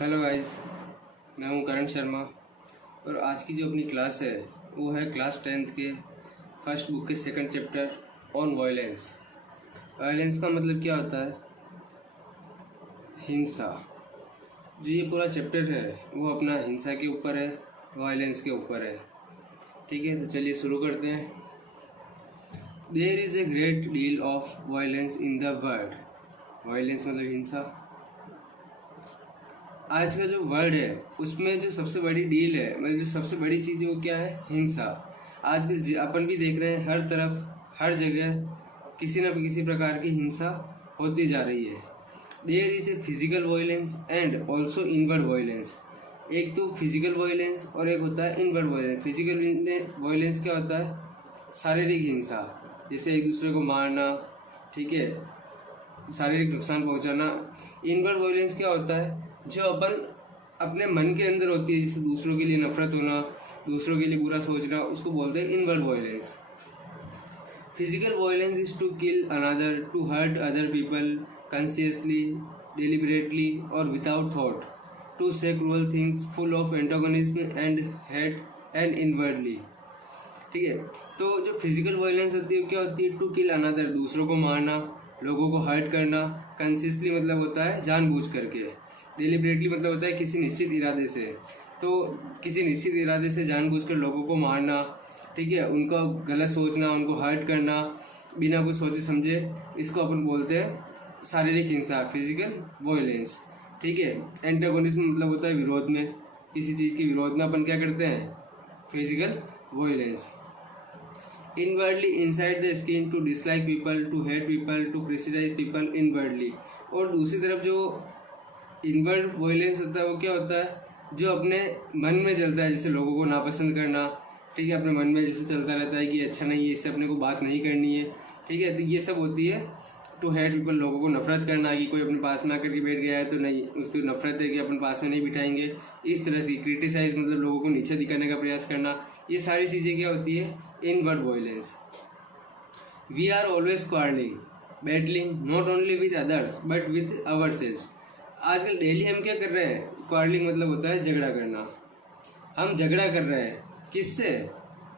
Hello guys, मैं हूं करण शर्मा और आज की जो अपनी क्लास है वो है क्लास 10th के फर्स्ट बुक के second chapter on violence. Violence का मतलब क्या होता है? हिंसा। जो ये पूरा चैप्टर है वो अपना हिंसा के ऊपर है, वायलेंस के ऊपर है। ठीक है, तो चलिए शुरू करते हैं। There is a great deal of violence in the world. Violence मतलब हिंसा। आज का जो वर्ड है उसमें जो सबसे बड़ी डील है, मतलब जो सबसे बड़ी चीज़ है वो क्या है? हिंसा। आजकल अपन भी देख रहे हैं हर तरफ हर जगह किसी न किसी प्रकार की हिंसा होती जा रही है। There is a physical violence and also inward violence. एक तो फिजिकल वायलेंस और एक होता है इनवर्ड वायलेंस। फिजिकल वायलेंस क्या होता है? शारीरिक हिंसा, जैसे एक दूसरे को मारना, ठीक है, शारीरिक नुकसान पहुंचाना। इनवर्ड वायलेंस क्या होता है? जो अपन अपने मन के अंदर होती है, जैसे दूसरों के लिए नफरत होना, दूसरों के लिए बुरा सोचना, उसको बोलते हैं inward violence. Physical violence is to kill another, to hurt other people consciously, deliberately और without thought, to say cruel things full of antagonism and hate and inwardly. ठीक है, तो जो फिजिकल वायलेंस होती है क्या होती है? टू किल अनदर, दूसरों को मारना, लोगों को हर्ट करना। कॉन्शियसली मतलब होता है जानबूझ करके। डिलिबरेटली मतलब होता है किसी निश्चित इरादे से। तो किसी निश्चित इरादे से जानबूझकर लोगों को मारना, ठीक है, उनका गलत सोचना, उनको हर्ट करना बिना कुछ सोचे समझे, इसको अपन बोलते हैं शारीरिक हिंसा, फिजिकल वायलेंस। ठीक है, एंटागोनिज्म मतलब होता है विरोध में, किसी चीज़ के विरोध में अपन क्या करते हैं? Physical violence. Inwardly inside the skin, to dislike people, to hate people, to criticise people inwardly. और दूसरी तरफ जो इनवर्ड वायलेंस होता है वो क्या होता है? जो अपने मन में चलता है, जैसे लोगों को नापसंद करना, ठीक है, अपने मन में जैसे चलता रहता है कि अच्छा नहीं है, इससे अपने को बात नहीं करनी है, ठीक है, तो ये सब होती है। टू हेट पीपल, लोगों को नफरत करना कि कोई अपने पास में आकर के बैठ गया है तो नहीं, उसकी नफरत है कि अपन पास में नहीं बिठाएंगे, इस तरह से। क्रिटिसाइज मतलब लोगों को नीचे दिखाने का प्रयास करना। ये सारी चीज़ें क्या होती है? Inward violence. We are always quarrelling, battling not only with others but with ourselves. आजकल डेली हम क्या कर रहे हैं? क्वारलिंग मतलब होता है झगड़ा करना। हम झगड़ा कर रहे हैं किससे?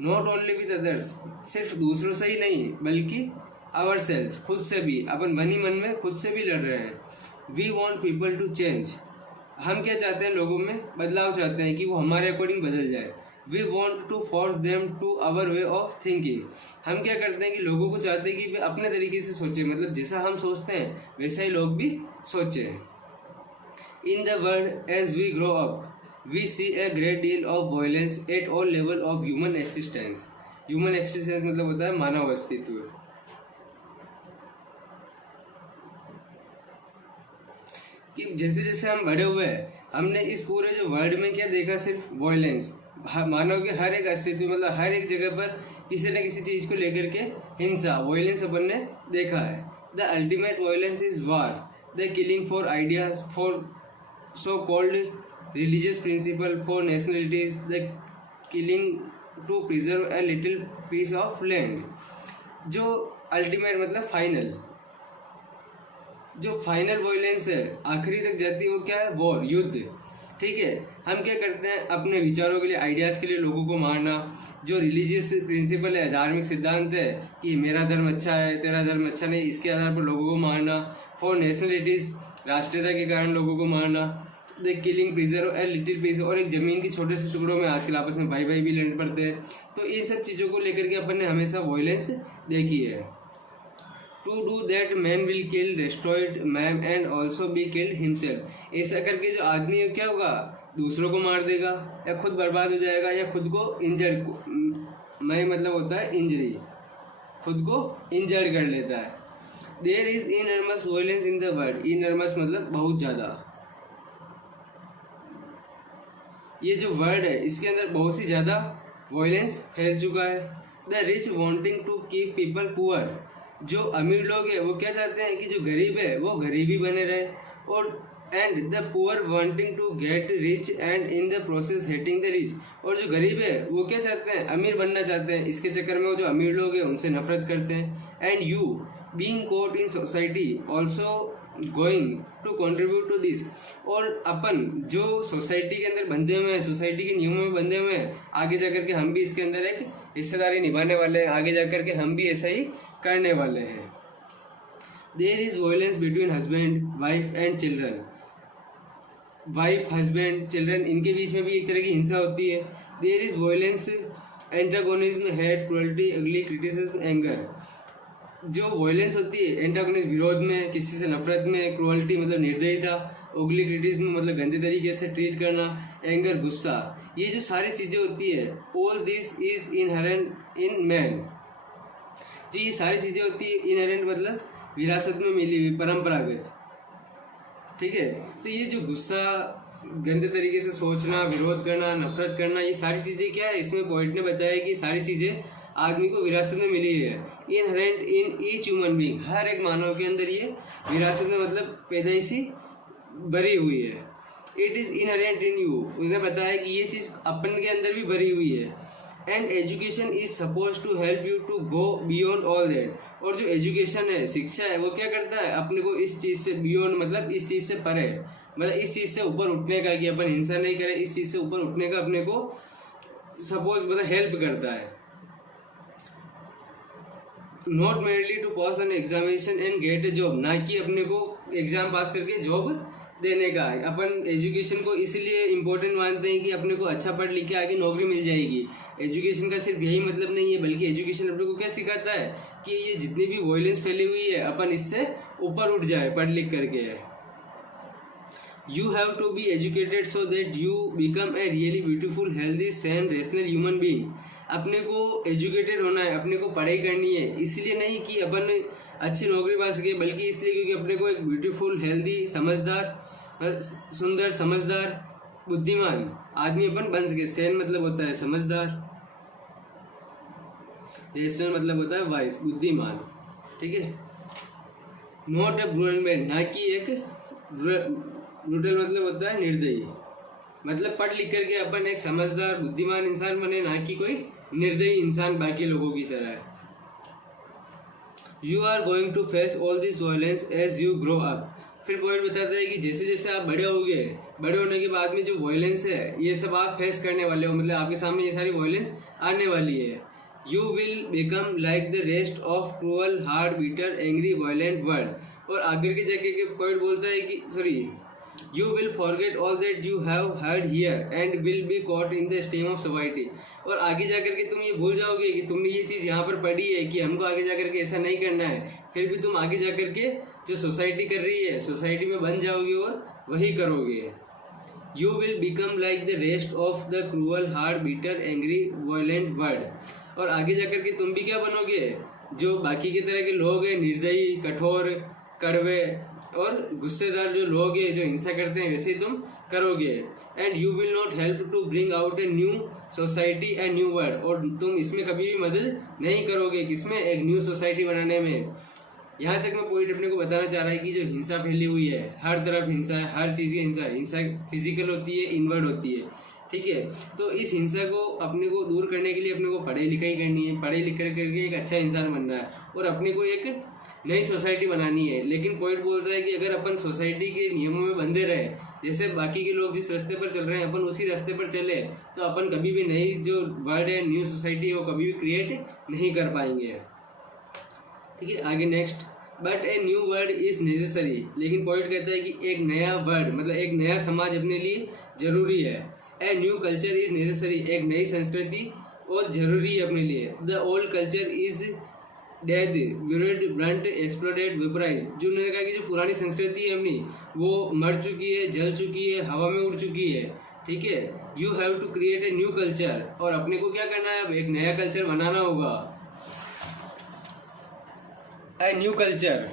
नॉट ओनली विद अदर्स, सिर्फ दूसरों से ही नहीं बल्कि आवर सेल्फ, खुद से भी। अपन मन ही मन में खुद से भी लड़ रहे हैं। We want people to change, हम क्या चाहते हैं? लोगों में बदलाव चाहते हैं कि वो हमारे अकॉर्डिंग बदल जाए। We want to force them to our way of thinking, हम क्या करते हैं कि लोगों को चाहते हैं कि वे अपने तरीके से सोचें, मतलब जैसा हम सोचते हैं वैसा ही लोग भी सोचें। In the world as we grow up, we see a great deal of violence at all level of human existence. Human existence मतलब होता है मानव अस्तित्व। कि जैसे जैसे हम बड़े हुए हैं हमने इस पूरे जो वर्ल्ड में क्या देखा? सिर्फ वायलेंस। मानव के हर एक अस्तित्व मतलब हर एक जगह पर किसी न किसी चीज को लेकर के हिंसा, वायलेंस अपन ने देखा है। The ultimate violence is war, the killing for ideas, for so called religious principle, for nationalities, the killing to preserve a little piece of land। जो अल्टीमेट मतलब फाइनल, जो फाइनल वायलेंस है, आखिरी तक जाती है, वो क्या है? वॉर, युद्ध। ठीक है, हम क्या करते हैं? अपने विचारों के लिए, आइडियाज़ के लिए लोगों को मारना। जो रिलीजियस प्रिंसिपल है, धार्मिक सिद्धांत है कि मेरा धर्म अच्छा है, तेरा धर्म अच्छा नहीं, इसके आधार पर लोगों को मारना। फॉर नेशनलिटीज़, राष्ट्रीयता के कारण लोगों को मारना। The killing preserve a little peace, और एक ज़मीन के छोटे से टुकड़ों में आजकल आपस में भाई भाई भी लड़ पड़ते हैं। तो इन सब चीज़ों को लेकर के अपन ने हमेशा वायलेंस देखी है। To do that man will kill, destroyed man and also be killed himself. ऐसा करके जो आदमी है क्या होगा? दूसरों को मार देगा, या खुद बर्बाद हो जाएगा, या खुद को इंजर्ड, मैं मतलब होता है इंजरी, खुद को इंजर्ड कर लेता है। There is enormous violence in the world, enormous मतलब बहुत ज़्यादा। ये जो वर्ड है इसके अंदर बहुत सी ज़्यादा वायलेंस फैल चुका है। The rich wanting to keep people poor, जो अमीर लोग हैं वो क्या चाहते हैं कि जो गरीब है वो गरीब ही बने रहे, और and the poor wanting to get rich and in the process hating the rich, और जो गरीब है वो क्या चाहते हैं? अमीर बनना चाहते हैं, इसके चक्कर में वो जो अमीर लोग हैं उनसे नफरत करते हैं। And you being caught in society also going to contribute to this. और अपन जो सोसाइटी के अंदर बंधे हुए हैं, सोसाइटी के नियमों में बंधे हुए हैं, आगे जाकर के हम भी इसके अंदर एक हिस्सेदारी निभाने वाले हैं, आगे जाकर के हम भी ऐसा ही करने वाले हैं। There is violence between husband wife and children. Wife, husband, children, इनके बीच में भी एक तरह की हिंसा होती है। There is violence, antagonism, hate, cruelty, ugly, criticism, anger. जो वायलेंस होती है, एंटागोनिज्म विरोध में, किसी से नफरत में, क्रुएल्टी मतलब निर्दयता, उगली क्रिटिसिज्म मतलब गंदे तरीके से ट्रीट करना, एंगर गुस्सा, ये जो सारी चीजें होती है, all this is inherent in man. जो ये सारी चीजें होती है, इनहेरेंट मतलब विरासत में मिली हुई, परंपरागत, ठीक है। तो ये जो गुस्सा, गंदे तरीके से सोचना, विरोध करना, नफरत करना, ये सारी चीजें क्या है, इसमें पॉइंट ने बताया कि सारी चीजें आदमी को विरासत में मिली है। Inherent in each human being, हर एक मानव के अंदर ये विरासत में मतलब पैदाइशी भरी हुई है। It is inherent in you, उसने बताया कि ये चीज अपन के अंदर भी भरी हुई है। And education is suppose to help you to go beyond all that. और जो एजुकेशन है, शिक्षा है, वो क्या करता है, अपने को इस चीज से बियॉन्ड मतलब इस चीज से परे, मतलब इस चीज से ऊपर उठने का, कि अपन हिंसा नहीं करें, इस चीज से ऊपर उठने का अपने को सपोज मतलब हेल्प करता है। Not merely to pass an examination and get a job, ना कि अपने को एग्जाम पास करके जॉब देने का। अपन एजुकेशन को इसलिए इम्पोर्टेंट मानते हैं कि अपने को अच्छा पढ़ लिख के आगे नौकरी मिल जाएगी। एजुकेशन का सिर्फ यही मतलब नहीं है, बल्कि एजुकेशन अपने को क्या सिखाता है कि ये जितनी भी वायलेंस फैली हुई है, अपन इससे ऊपर उठ जाए पढ़ लिख करके। You have to be educated so that you become a really beautiful, healthy, sane, rational human being. अपने को एजुकेटेड होना है, अपने को पढ़ाई करनी है, इसलिए नहीं कि अपन अच्छी नौकरी पा सके, बल्कि इसलिए क्योंकि अपने को एक ब्यूटीफुल, हेल्दी, समझदार, सुंदर, समझदार, बुद्धिमान आदमी अपन बन सके। सैन मतलब होता है समझदार, रेशनल मतलब होता है वाइस, बुद्धिमान, ठीक है। नॉट ए ब्रूटल मैन, ना कि एक ब्रूटल मतलब होता है निर्दयी। मतलब पढ़ लिख करके अपन एक समझदार, बुद्धिमान इंसान बने, ना कि कोई निर्दयी इंसान बाकी लोगों की तरह। You are going to face all this violence as you grow up. फिर पॉइंट बताता है कि जैसे जैसे आप बड़े होगे, बड़े होने के बाद में जो वायलेंस है, ये सब आप फेस करने वाले हो, मतलब आपके सामने ये सारी वायलेंस आने वाली है। You will become like the rest of cruel, hard, bitter, angry, violent world. और आगे के जाके के पॉइंट बोलता है कि sorry, you will forget all that you have heard here and will be caught in the stream of society। और आगे जाकर के तुम ये भूल जाओगे कि तुमने ये चीज यहाँ पर पढ़ी है कि हमको आगे जाकर के ऐसा नहीं करना है, फिर भी तुम आगे जाकर के जो सोसाइटी कर रही है, सोसाइटी में बन जाओगे और वही करोगे। You will become like the rest of the cruel, hard, bitter, angry, violent world। और आगे जाकर के तुम भी क्या बनोगे, जो बाकी की तरह के लोग हैं, निर्दयी, कठोर, कड़वे और गुस्सेदार जो लोग हैं, जो हिंसा करते हैं, वैसे तुम करोगे। And you will not help to bring out a new society a new world. और तुम इसमें कभी भी मदद नहीं करोगे, किसमें, एक न्यू सोसाइटी बनाने में। यहाँ तक मैं पॉइंट अपने को बताना चाह रहा है कि जो हिंसा फैली हुई है, हर तरफ हिंसा है, हर चीज़ की हिंसा है। हिंसा फिजिकल होती है, इनवर्ड होती है, ठीक है। तो इस हिंसा को अपने को दूर करने के लिए अपने को पढ़ाई लिखाई करनी है, पढ़ाई लिख करके एक अच्छा इंसान बनना है और अपने को एक नई सोसाइटी बनानी है। लेकिन पॉइंट बोलता है कि अगर अपन सोसाइटी के नियमों में बंधे रहे, जैसे बाकी के लोग जिस रास्ते पर चल रहे हैं, अपन उसी रास्ते पर चले, तो अपन कभी भी नई जो वर्ल्ड है, न्यू सोसाइटी है, वो कभी भी क्रिएट नहीं कर पाएंगे, ठीक है। आगे next, but A new world is necessary. लेकिन पॉइंट कहता है कि एक नया वर्ल्ड मतलब एक नया समाज अपने लिए जरूरी है। ए न्यू कल्चर इज नेसेसरी, एक नई संस्कृति और जरूरी है अपने लिए। The old culture is dead, buried, Brunt, exploded, vaporise. जो उन्होंने कहा कि जो पुरानी संस्कृति है अपनी, वो मर चुकी है, जल चुकी है, हवा में उड़ चुकी है, ठीक है। You have to create a new culture. और अपने को क्या करना है, अब एक नया कल्चर बनाना होगा। ए new culture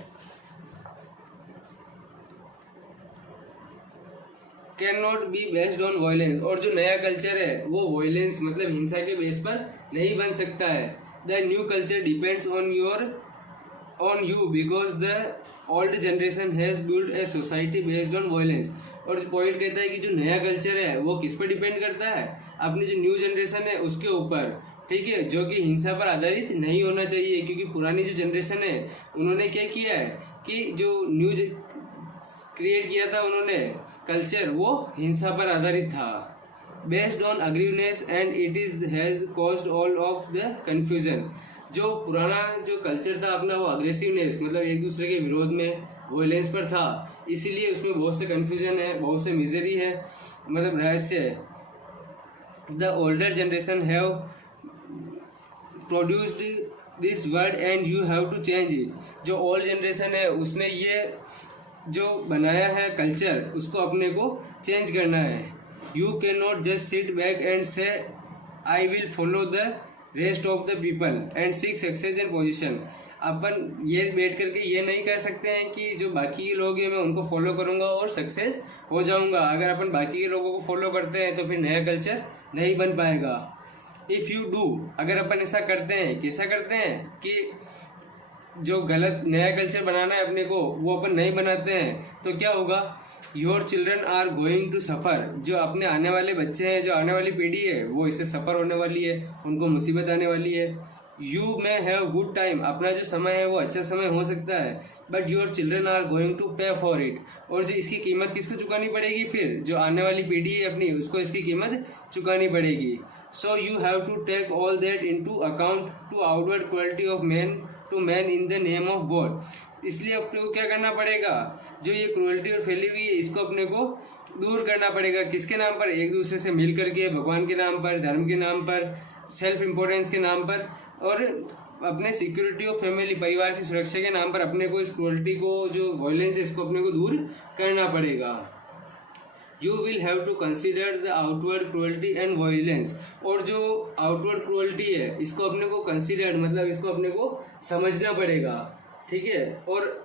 can not be based on violence. और जो नया कल्चर है वो वायलेंस मतलब हिंसा के बेस पर नहीं बन सकता है। The new culture depends on you because the old generation has build a society based on violence. और पॉइंट कहता है कि जो नया कल्चर है वो किस पर डिपेंड करता है, अपनी जो न्यू जनरेशन है उसके ऊपर, ठीक है, जो कि हिंसा पर आधारित नहीं होना चाहिए। क्योंकि पुरानी जो जनरेशन है उन्होंने क्या किया है कि जो न्यू क्रिएट किया था उन्होंने कल्चर, वो हिंसा पर आधारित था, based on aggressiveness and it is has caused all of the confusion. जो पुराना जो कल्चर था अपना वो अग्रेसिवनेस मतलब एक दूसरे के विरोध में वॉयलेंस पर था, इसीलिए उसमें बहुत से कंफ्यूजन है, बहुत से मिजरी है, मतलब रहस्य है। The older generation have produced this word and you have to change it. जो ओल्ड जनरेशन है उसने ये जो बनाया है कल्चर, उसको अपने को चेंज करना है। You can not just sit back and say I will follow the rest of the people and seek success and position. अपन ये बैठ करके ये नहीं कह सकते हैं कि जो बाकी के लोग हैं मैं उनको फॉलो करूंगा और सक्सेस हो जाऊंगा। अगर अपन बाकी के लोगों को फॉलो करते हैं तो फिर नया कल्चर नहीं बन पाएगा। इफ़ यू डू, अगर अपन ऐसा करते हैं, कैसा करते हैं कि जो गलत नया कल्चर बनाना है अपने को वो अपन नहीं बनाते हैं तो क्या होगा, your children are going to suffer. जो अपने आने वाले बच्चे हैं, जो आने वाली पीढ़ी है वो इससे सफ़र होने वाली है, उनको मुसीबत आने वाली है। You may have good time, अपना जो समय है वो अच्छा समय हो सकता है, but your children are going to pay for it. और जो इसकी कीमत किसको चुकानी पड़ेगी, फिर जो आने वाली पीढ़ी है अपनी उसको इसकी कीमत चुकानी पड़ेगी। So you have to take all that into account to outward quality of man to man in the name of God. इसलिए अपने को क्या करना पड़ेगा, जो ये क्रुएल्टी और फैली हुई है इसको अपने को दूर करना पड़ेगा। किसके नाम पर, एक दूसरे से मिल करके, भगवान के नाम पर, धर्म के नाम पर, सेल्फ इम्पोर्टेंस के नाम पर और अपने सिक्योरिटी और फैमिली परिवार की सुरक्षा के नाम पर अपने को इस क्रुएल्टी को, जो वायलेंस है इसको अपने को दूर करना पड़ेगा। You will have to consider the outward cruelty and violence. और जो आउटवर्ड क्रुएल्टी है इसको अपने को कंसिडर मतलब इसको अपने को समझना पड़ेगा, ठीक है। और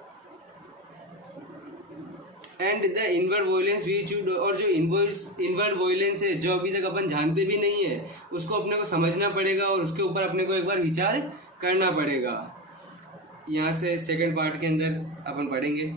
and the inward violence which you, और जो इनवर्ड वायलेंस है जो अभी तक अपन जानते भी नहीं है उसको अपने को समझना पड़ेगा और उसके ऊपर अपने को एक बार विचार करना पड़ेगा। यहाँ से सेकंड पार्ट के अंदर अपन पढ़ेंगे।